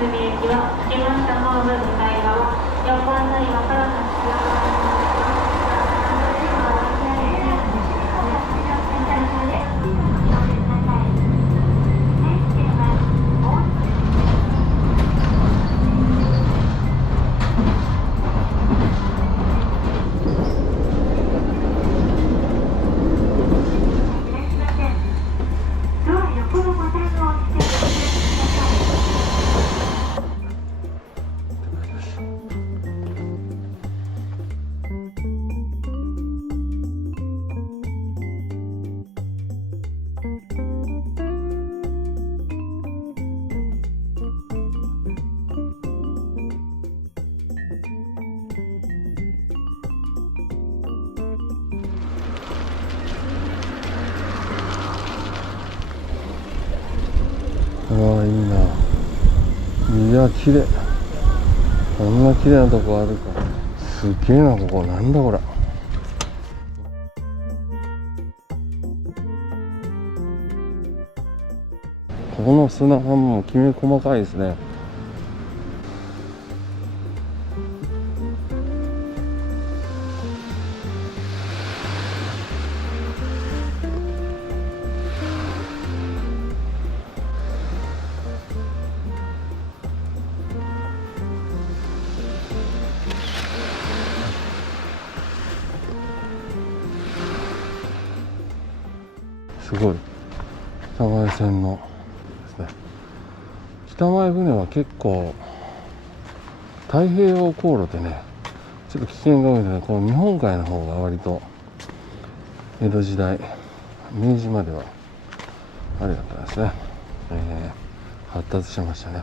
結び駅は着きましたホーム向かい側、横案内はからの使用がああ、いいな。いや、綺麗。こんな綺麗なとこあるか。すげえな、ここ。なんだこれ。ここの砂浜もきめ細かいですね。すごい。北前線のですね。北前船は結構太平洋航路でね、ちょっと危険が多いので、この日本海の方が割と江戸時代、明治まではあれだったんですね。発達しましたね。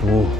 おお。